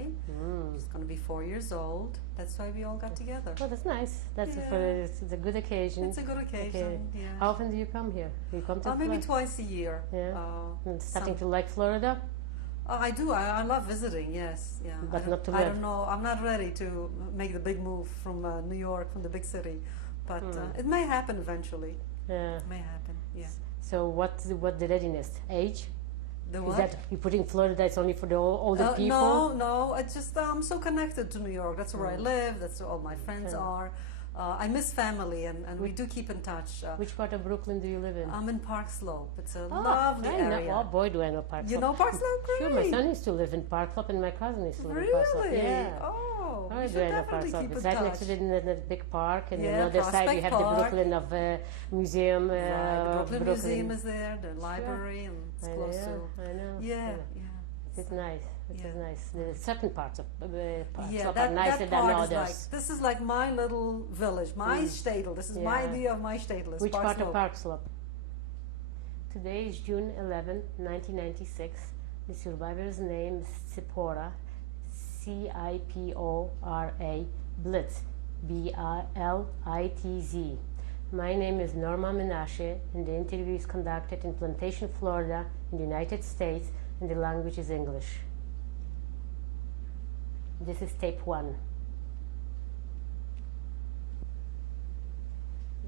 birthday. She's going to be 4 years old. That's why we all got together. Oh, that's nice. That's it's a good occasion. It's a good occasion. Okay. Yeah. How often do you come here? You come to Maybe twice a year. Yeah. And starting to like Florida? I do. I love visiting. Yes. Yeah. But not to live. I don't know. I'm not ready to make the big move from New York, from the big city, but it may happen eventually. Yeah. It may happen. Yeah. So what the readiness? Age? The what? Is that you put in Florida? It's only for the older people? No. It's just I'm so connected to New York. That's where I live. That's where all my friends are. I miss family, and we do keep in touch. Which part of Brooklyn do you live in? I'm in Park Slope. It's a lovely area. Oh boy, do I know Park Slope. You know Park Slope? Great. Sure, my son used to live in Park Slope, and my cousin used to live in Park Slope. Really? Yeah. Oh, I do know Park Slope. It's right next to the big park, and on the other Prospect side you have Park. the Brooklyn of Museum. The Brooklyn Museum is there, the library, and it's close to. I know. Yeah. It's nice. It is nice. There's certain parts of Park Yeah, Slope that are nicer part than is others. like, this is like my little village, my shtetl. This is my idea of my shtetl. Which Park part Slope. of Park Slope? Today is June 11, 1996. The survivor's name is Cipora, Cipora, Blitz, Blitz. My name is Norma Menashe, and the interview is conducted in Plantation, Florida, in the United States, and the language is English. This is tape 1.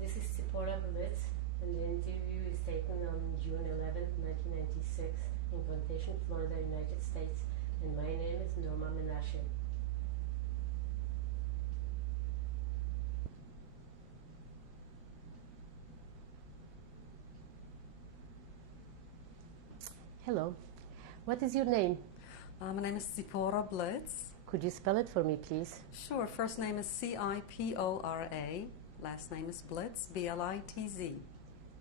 This is Cipora Blitz, and the interview is taken on June 11, 1996, in Plantation, Florida, United States, and my name is Norma Menashe. Hello. What is your name? My name is Cipora Blitz. Could you spell it for me, please? Sure. First name is Cipora. Last name is Blitz, Blitz.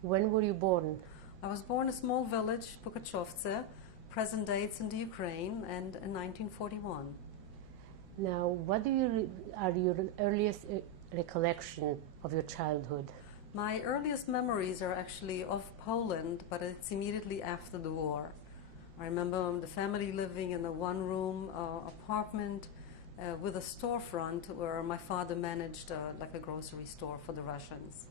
When were you born? I was born in a small village, Pukachovce. Present day it's in the Ukraine, and in 1941. Now, what are your earliest recollection of your childhood? My earliest memories are actually of Poland, but it's immediately after the war. I remember the family living in a one-room apartment with a storefront where my father managed like a grocery store for the Russians.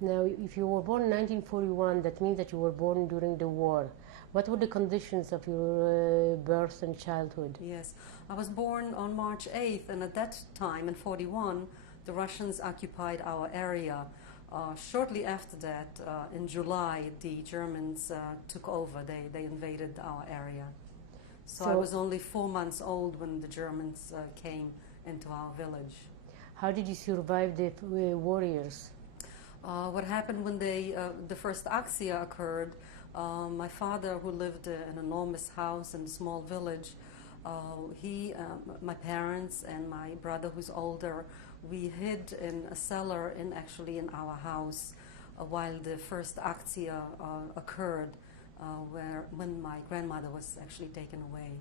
Now, if you were born in 1941, that means that you were born during the war. What were the conditions of your birth and childhood? Yes, I was born on March 8th, and at that time, in 41, the Russians occupied our area. Shortly after that, in July, the Germans took over. They invaded our area. So I was only 4 months old when the Germans came into our village. How did you survive the warriors? What happened when the first Axia occurred, my father, who lived in an enormous house in a small village, my parents and my brother, who's older, we hid in a cellar in our house while the first Akция occurred, when my grandmother was actually taken away.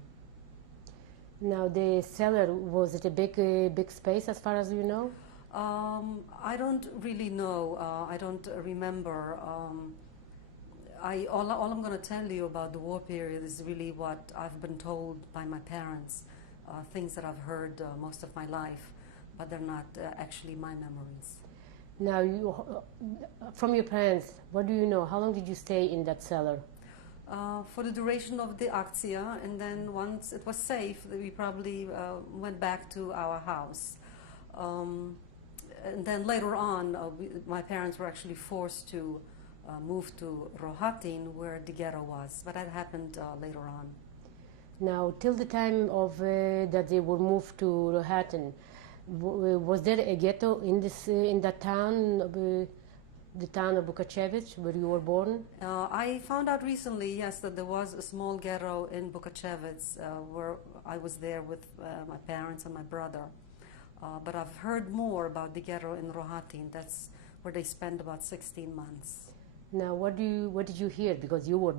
Now, the cellar, was it a big space as far as you know? I don't really know. I don't remember. All I'm going to tell you about the war period is really what I've been told by my parents, things that I've heard most of my life, but they're not actually my memories. Now, from your parents, what do you know? How long did you stay in that cellar? For the duration of the Akcja, and then once it was safe, we probably went back to our house. And then later on, my parents were actually forced to move to Rohatin, where the ghetto was, but that happened later on. Now, till the time of that they were moved to Rohatin, was there a ghetto in that town, the town of Bukachevich, where you were born? I found out recently, yes, that there was a small ghetto in Bukachevich, where I was there with my parents and my brother. But I've heard more about the ghetto in Rohatin. That's where they spent about 16 months. Now, what did you hear? Because you were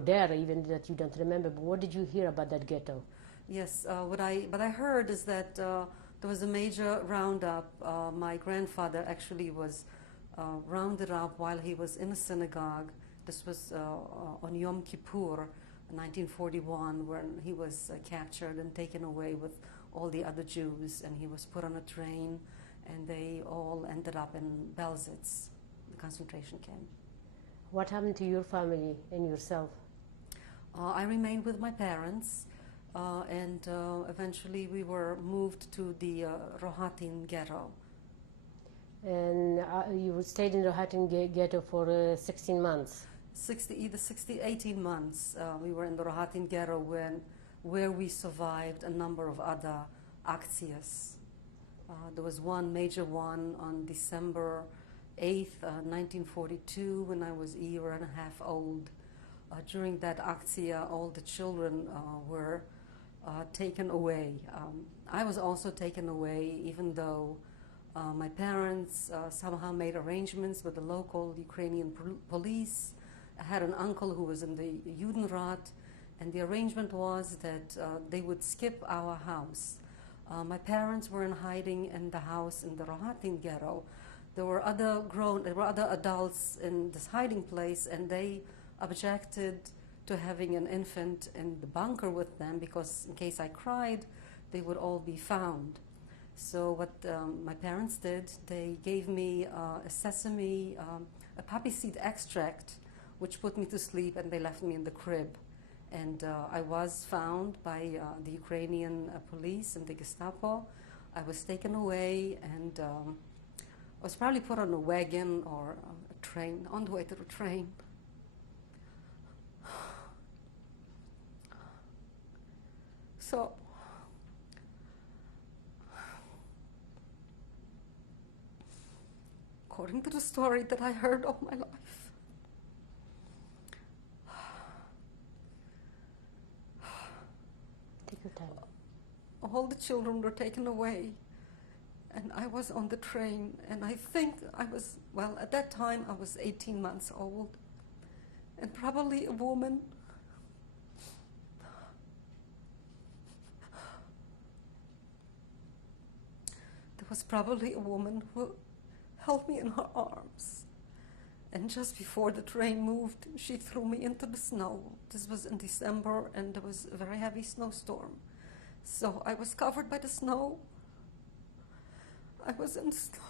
there, even that you don't remember. But what did you hear about that ghetto? Yes, what I heard is that there was a major roundup. My grandfather actually was rounded up while he was in a synagogue. This was on Yom Kippur, in 1941 when he was captured and taken away with all the other Jews, and he was put on a train, and they all ended up in Belzec, the concentration camp. What happened to your family and yourself? I remained with my parents, and eventually we were moved to the Rohatin ghetto. And you stayed in the Rohatin ghetto for 16 months. 18 months. We were in the Rohatin ghetto where we survived a number of other akcijas. There was one major one on December 8th, 1942, when I was a year and a half old. During that akcija, all the children were taken away. I was also taken away, even though my parents somehow made arrangements with the local Ukrainian police. I had an uncle who was in the Judenrat, and the arrangement was that they would skip our house. My parents were in hiding in the house in the Rohatin ghetto. There were other adults in this hiding place, and they objected to having an infant in the bunker with them because in case I cried, they would all be found. So what my parents did, they gave me a poppy seed extract, which put me to sleep, and they left me in the crib. And I was found by the Ukrainian police and the Gestapo. I was taken away, and I was probably put on a wagon or a train, on the way to the train. So, according to the story that I heard all my life, take your time. All the children were taken away, and I was on the train, and I think I was, well, at that time I was 18 months old, and probably a woman. There was probably a woman who held me in her arms, and just before the train moved, she threw me into the snow. This was in December, and there was a very heavy snowstorm. So I was covered by the snow. I was in the snow.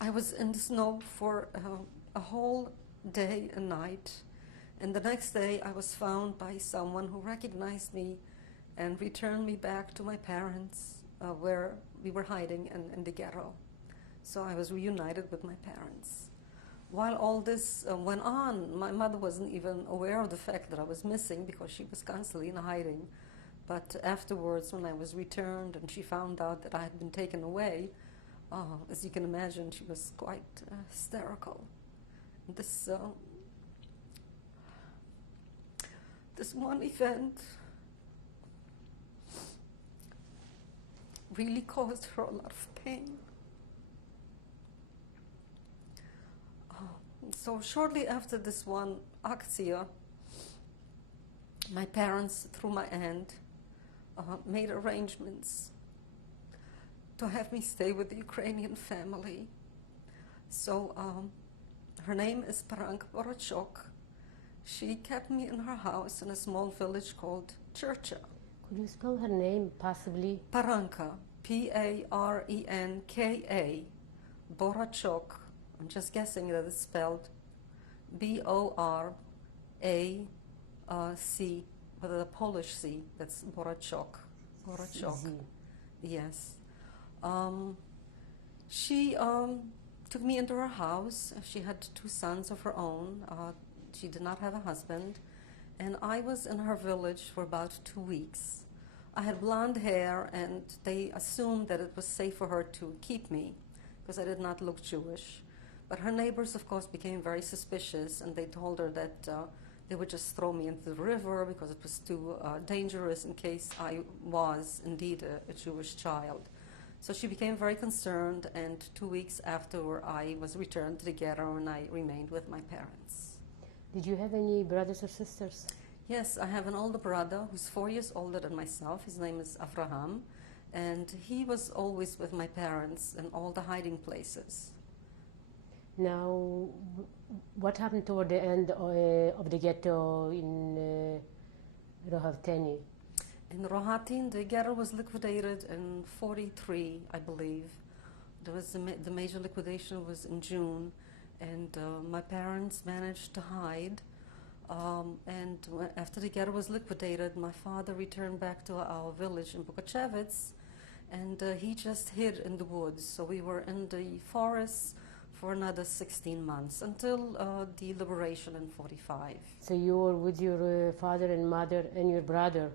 I was in the snow for a whole day and night. And the next day I was found by someone who recognized me and returned me back to my parents, where we were hiding in the ghetto. So I was reunited with my parents. While all this went on, my mother wasn't even aware of the fact that I was missing because she was constantly in hiding. But afterwards, when I was returned and she found out that I had been taken away, as you can imagine, she was quite hysterical. This one event really caused her a lot of pain. So shortly after this one akcija, my parents, through my aunt, made arrangements to have me stay with the Ukrainian family. So her name is Paranka Borachok. She kept me in her house in a small village called Churcha. Could you spell her name, possibly? Paranka, P-A-R-E-N-K-A, Borachok. I'm just guessing that it's spelled B-O-R-A-C, with a Polish C, that's Borachok. Borachok, yes. She took me into her house. She had 2 sons of her own. She did not have a husband. And I was in her village for about 2 weeks. I had blonde hair, and they assumed that it was safe for her to keep me because I did not look Jewish. But her neighbors, of course, became very suspicious, and they told her that they would just throw me into the river because it was too dangerous in case I was indeed a Jewish child. So she became very concerned, and 2 weeks after, I was returned to the ghetto, and I remained with my parents. Did you have any brothers or sisters? Yes, I have an older brother who's 4 years older than myself. His name is Avraham, and he was always with my parents in all the hiding places. Now, what happened toward the end of the ghetto in Rohatini? In Rohatin, the ghetto was liquidated in 43, I believe. There was the major liquidation was in June, and my parents managed to hide. After the ghetto was liquidated, my father returned back to our village in Bukachevitz, and he just hid in the woods. So we were in the forests for another 16 months until the liberation in 45. So you were with your father and mother and your brother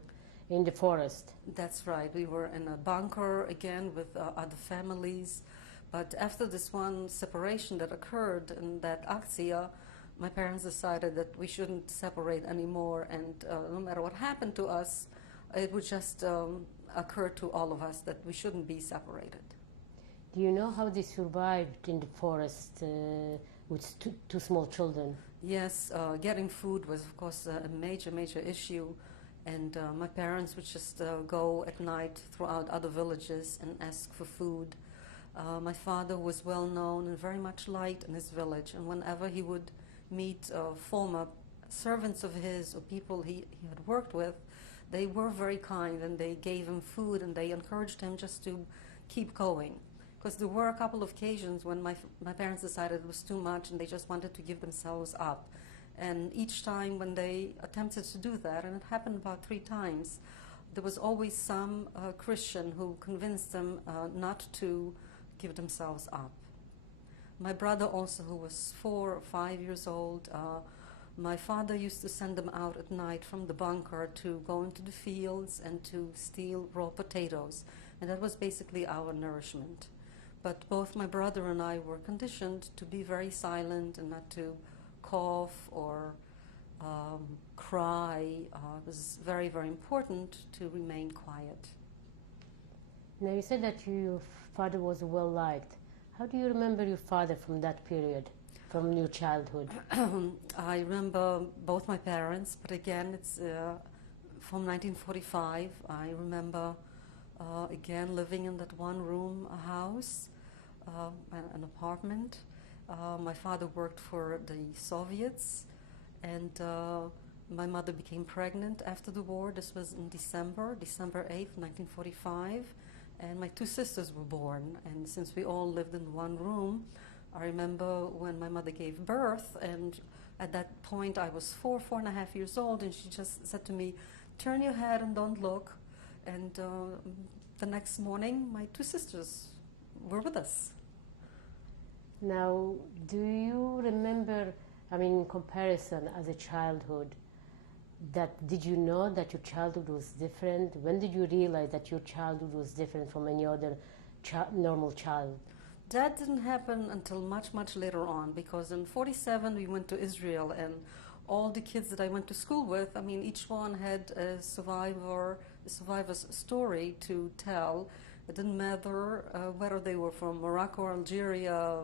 in the forest? That's right. We were in a bunker again with other families. But after this one separation that occurred in that Akция, my parents decided that we shouldn't separate anymore, and no matter what happened to us, it would just occur to all of us that we shouldn't be separated. Do you know how they survived in the forest with two small children? Yes, getting food was, of course, a major, major issue. And my parents would just go at night throughout other villages and ask for food. My father was well known and very much liked in his village. And whenever he would meet former servants of his or people he had worked with, they were very kind and they gave him food and they encouraged him just to keep going. Because there were a couple of occasions when my parents decided it was too much and they just wanted to give themselves up. And each time when they attempted to do that, and it happened about 3 times, there was always some Christian who convinced them not to give themselves up. My brother also, who was 4 or 5 years old, my father used to send them out at night from the bunker to go into the fields and to steal raw potatoes. And that was basically our nourishment. But both my brother and I were conditioned to be very silent and not to cough or cry. It was very, very important to remain quiet. Now you said that your father was well liked. How do you remember your father from that period, from your childhood? I remember both my parents, but again, it's from 1945. I remember again living in that one-room house, an apartment. My father worked for the Soviets, and my mother became pregnant after the war. This was in December 8th, 1945, and my 2 sisters were born. And since we all lived in one room, I remember when my mother gave birth, and at that point I was 4.5 years old, and she just said to me, "Turn your head and don't look." And the next morning, my 2 sisters were with us. Now, do you remember, in comparison as a childhood, did you know that your childhood was different? When did you realize that your childhood was different from any other normal child? That didn't happen until much, much later on, because in 47 we went to Israel, and all the kids that I went to school with, each one had a survivor's story to tell. It didn't matter whether they were from Morocco, Algeria,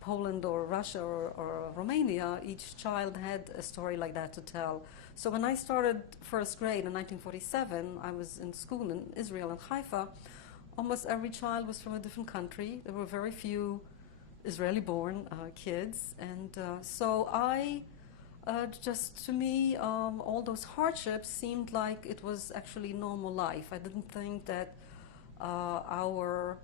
Poland, or Russia, or Romania. Each child had a story like that to tell. So when I started first grade in 1947, I was in school in Israel and Haifa. Almost every child was from a different country. There were very few Israeli-born kids. And so to me, all those hardships seemed like it was actually normal life. I didn't think that our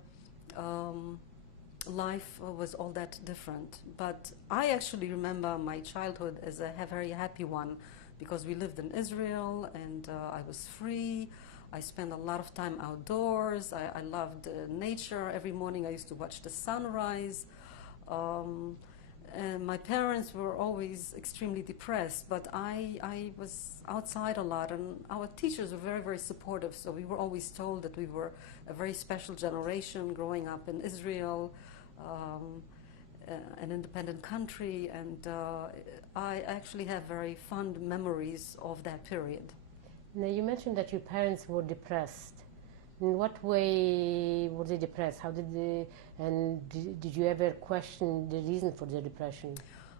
life was all that different. But I actually remember my childhood as a very happy one, because we lived in Israel and I was free. I spent a lot of time outdoors. I loved nature. Every morning I used to watch the sunrise. And my parents were always extremely depressed, but I was outside a lot, and our teachers were very, very supportive. So we were always told that we were a very special generation growing up in Israel, an independent country, and I actually have very fond memories of that period. Now, you mentioned that your parents were depressed. In what way were they depressed? Did you ever question the reason for their depression?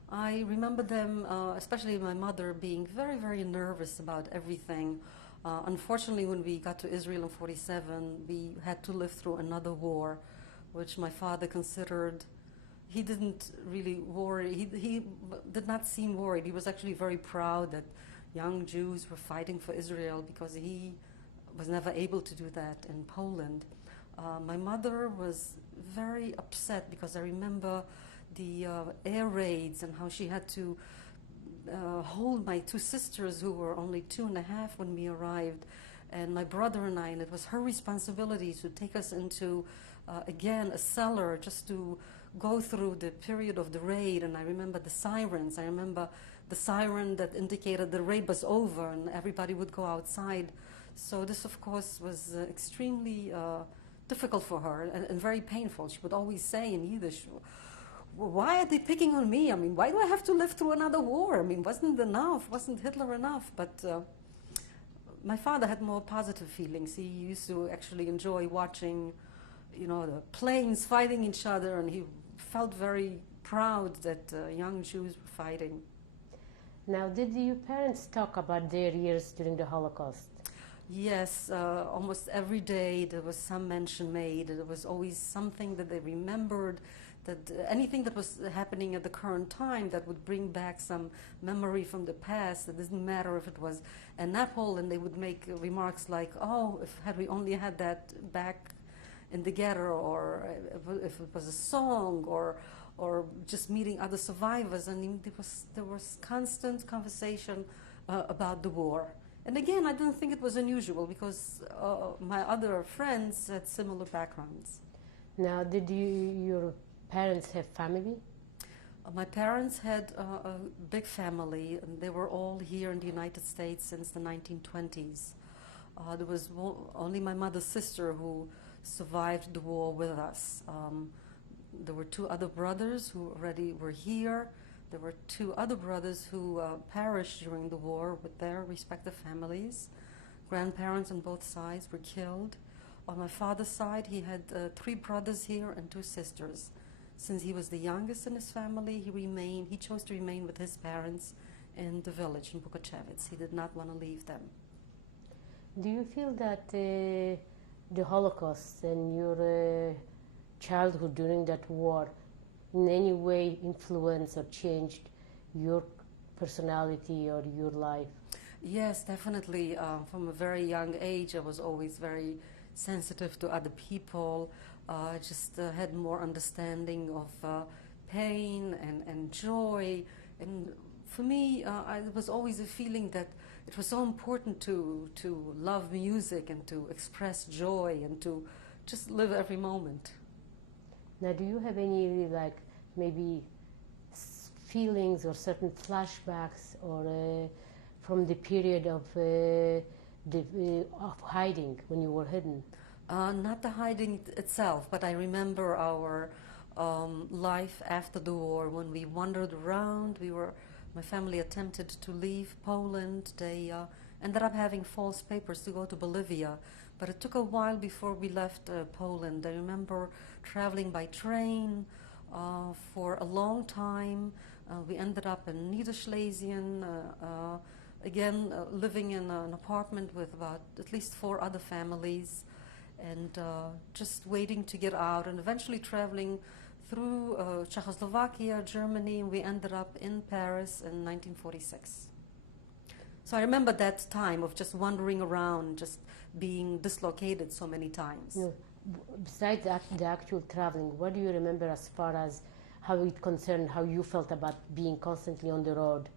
I remember them, especially my mother, being very, very nervous about everything. Unfortunately, when we got to Israel in 47, we had to live through another war, which my father considered, he didn't really worry, he did not seem worried. He was actually very proud that young Jews were fighting for Israel because he was never able to do that in Poland. My mother was very upset because I remember the air raids and how she had to hold my two sisters who were only 2.5 when we arrived, and my brother and I, and it was her responsibility to take us into, again, a cellar just to go through the period of the raid. And I remember the sirens. I remember the siren that indicated the raid was over and everybody would go outside. So this, of course, was extremely difficult for her and very painful. She would always say in Yiddish, why are they picking on me? I mean, why do I have to live through another war? I mean, wasn't enough? Wasn't Hitler enough? But my father had more positive feelings. He used to actually enjoy watching, you know, the planes fighting each other, and he felt very proud that young Jews were fighting. Now, did your parents talk about their years during the Holocaust? Yes, almost every day there was some mention made. There was always something that they remembered, that anything that was happening at the current time that would bring back some memory from the past. It didn't matter if it was an apple, and they would make remarks like, oh, had we only had that back in the ghetto, or if it was a song, or just meeting other survivors. I mean, there was constant conversation about the war. And again, I didn't think it was unusual because my other friends had similar backgrounds. Now, did your parents have family? My parents had a big family, and they were all here in the United States since the 1920s. There was only my mother's sister who survived the war with us. There were 2 other brothers who already were here. There were 2 other brothers who perished during the war with their respective families. Grandparents on both sides were killed. On my father's side, he had 3 brothers here and 2 sisters. Since he was the youngest in his family, he chose to remain with his parents in the village in Bukachevitz. He did not want to leave them. Do you feel that the Holocaust and your childhood during that war in any way influenced or changed your personality or your life? Yes, definitely. From a very young age, I was always very sensitive to other people. I just had more understanding of pain and joy. And for me, it was always a feeling that it was so important to love music and to express joy and to just live every moment. Now, do you have any, like, maybe feelings or certain flashbacks or from the period of hiding, when you were hidden? Not the hiding itself, but I remember our life after the war when we wandered around. My family attempted to leave Poland. They ended up having false papers to go to Bolivia, but it took a while before we left Poland. I remember traveling by train for a long time. We ended up in Niederschlesien, again living in an apartment with about at least 4 other families, and just waiting to get out, and eventually traveling through Czechoslovakia, Germany, and we ended up in Paris in 1946. So I remember that time of just wandering around, just being dislocated so many times. No. Besides the actual traveling, what do you remember as far as how it concerned how you felt about being constantly on the road?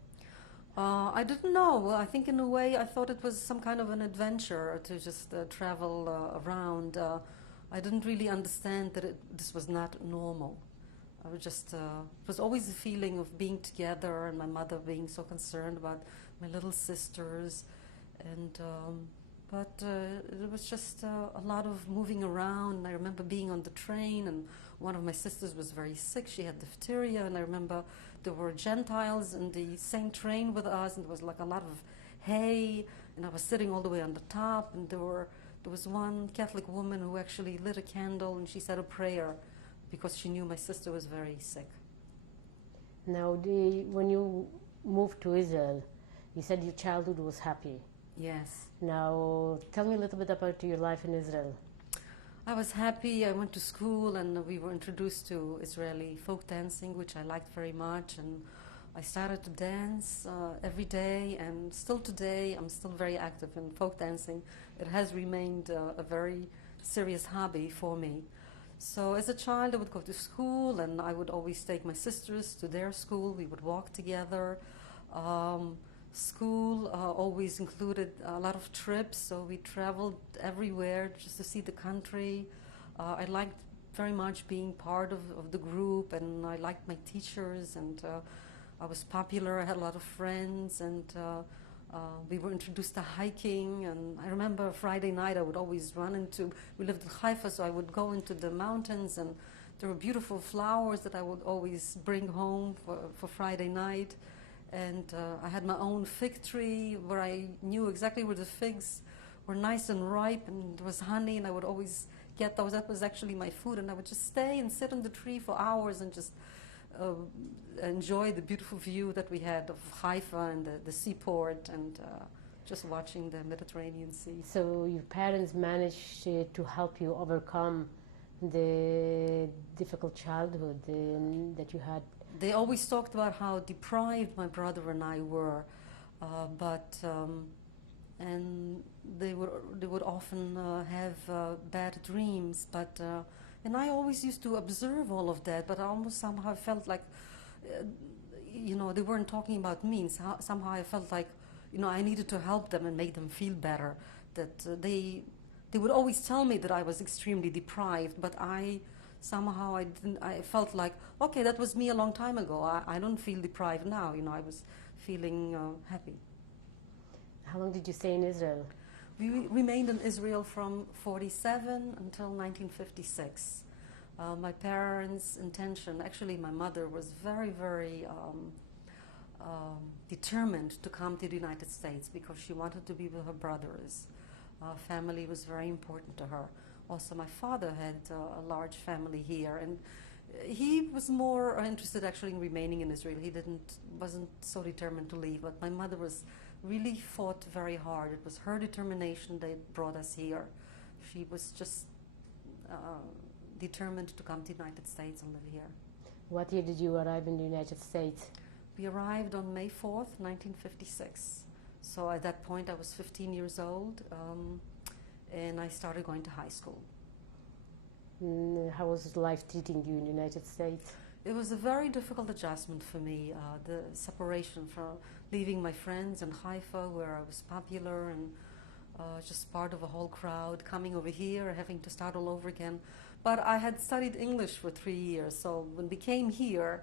I didn't know. Well, I think in a way I thought it was some kind of an adventure to just travel around. I didn't really understand that this was not normal. I was just, it was always a feeling of being together, and my mother being so concerned about my little sisters. And but it was just a lot of moving around. I remember being on the train, and one of my sisters was very sick. She had diphtheria, and I remember there were Gentiles in the same train with us, and there was like a lot of hay, and I was sitting all the way on the top, and there was one Catholic woman who actually lit a candle, and she said a prayer because she knew my sister was very sick. Now, when you moved to Israel, you said your childhood was happy. Yes. Now, tell me a little bit about your life in Israel. I was happy. I went to school and we were introduced to Israeli folk dancing, which I liked very much. And I started to dance every day, and still today I'm still very active in folk dancing. It has remained a very serious hobby for me. So as a child I would go to school and I would always take my sisters to their school. We would walk together. Um, School always included a lot of trips, so we traveled everywhere just to see the country. I liked very much being part of the group, and I liked my teachers, and I was popular. I had a lot of friends, and we were introduced to hiking. And I remember Friday night I would always run into, we lived in Haifa, so I would go into the mountains, and there were beautiful flowers that I would always bring home for Friday night. And I had my own fig tree where I knew exactly where the figs were nice and ripe, and there was honey, and I would always get those. That was actually my food, and I would just stay and sit on the tree for hours and just enjoy the beautiful view that we had of Haifa and the seaport, and just watching the Mediterranean Sea. So your parents managed to help you overcome the difficult childhood that you had. They always talked about how deprived my brother and I were, and they would often have bad dreams. And I always used to observe all of that, but I almost somehow felt like, they weren't talking about me. Somehow I felt like, I needed to help them and make them feel better. That they would always tell me that I was extremely deprived, but somehow I felt like, okay, that was me a long time ago. I don't feel deprived now. I was feeling happy. How long did you stay in Israel? We remained in Israel from 1947 until 1956. My parents' intention, actually my mother was very, very determined to come to the United States because she wanted to be with her brothers. Family was very important to her. Also, my father had a large family here, and he was more interested actually in remaining in Israel. He wasn't so determined to leave, but my mother really fought very hard. It was her determination that brought us here. She was just determined to come to the United States and live here. What year did you arrive in the United States? We arrived on May 4th, 1956. So at that point I was 15 years old. And I started going to high school. How was life treating you in the United States? It was a very difficult adjustment for me, the separation from leaving my friends in Haifa where I was popular and just part of a whole crowd, coming over here, having to start all over again. But I had studied English for 3 years, so when we came here,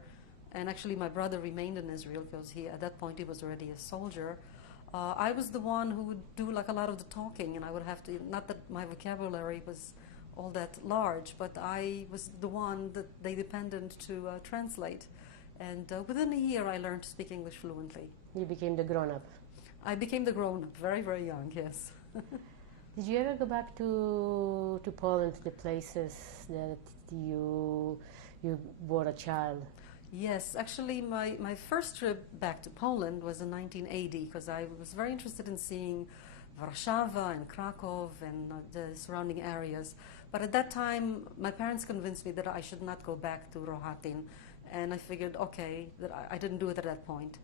and actually my brother remained in Israel because at that point he was already a soldier, I was the one who would do like a lot of the talking, and I would have to, not that my vocabulary was all that large, but I was the one that they depended to translate. And within a year I learned to speak English fluently. You became the grown-up. I became the grown-up, very, very young, yes. Did you ever go back to Poland, the places that you were a child? Yes, actually my first trip back to Poland was in 1980 because I was very interested in seeing Warsaw and Krakow and the surrounding areas. But at that time, my parents convinced me that I should not go back to Rohatyn. And I figured, okay, that I didn't do it at that point.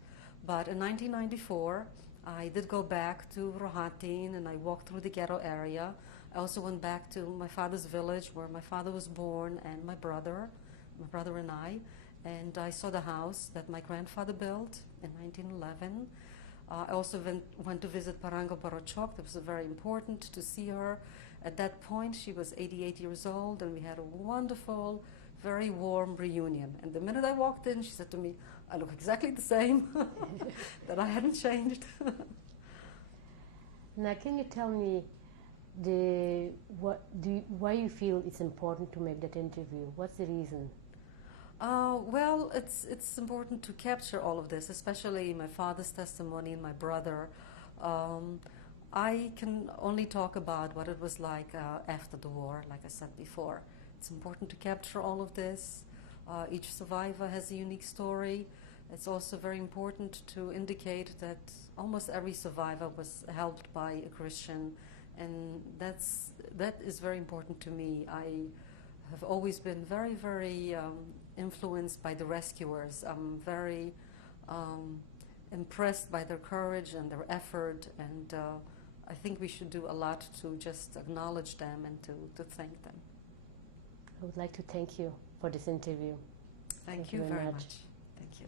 But in 1994, I did go back to Rohatyn and I walked through the ghetto area. I also went back to my father's village where my father was born and my brother and I. And I saw the house that my grandfather built in 1911. I also went to visit Parango Barochok. It was very important to see her. At that point, she was 88 years old, and we had a wonderful, very warm reunion. And the minute I walked in, she said to me, I look exactly the same, that I hadn't changed. Now, can you tell me why you feel it's important to make that interview? What's the reason? Well, it's important to capture all of this, especially my father's testimony and my brother. I can only talk about what it was like after the war, like I said before. It's important to capture all of this. Each survivor has a unique story. It's also very important to indicate that almost every survivor was helped by a Christian, and that is very important to me. I have always been very, very influenced by the rescuers. I'm very impressed by their courage and their effort, and I think we should do a lot to just acknowledge them and to thank them. I would like to thank you for this interview. Thank you very much. Thank you.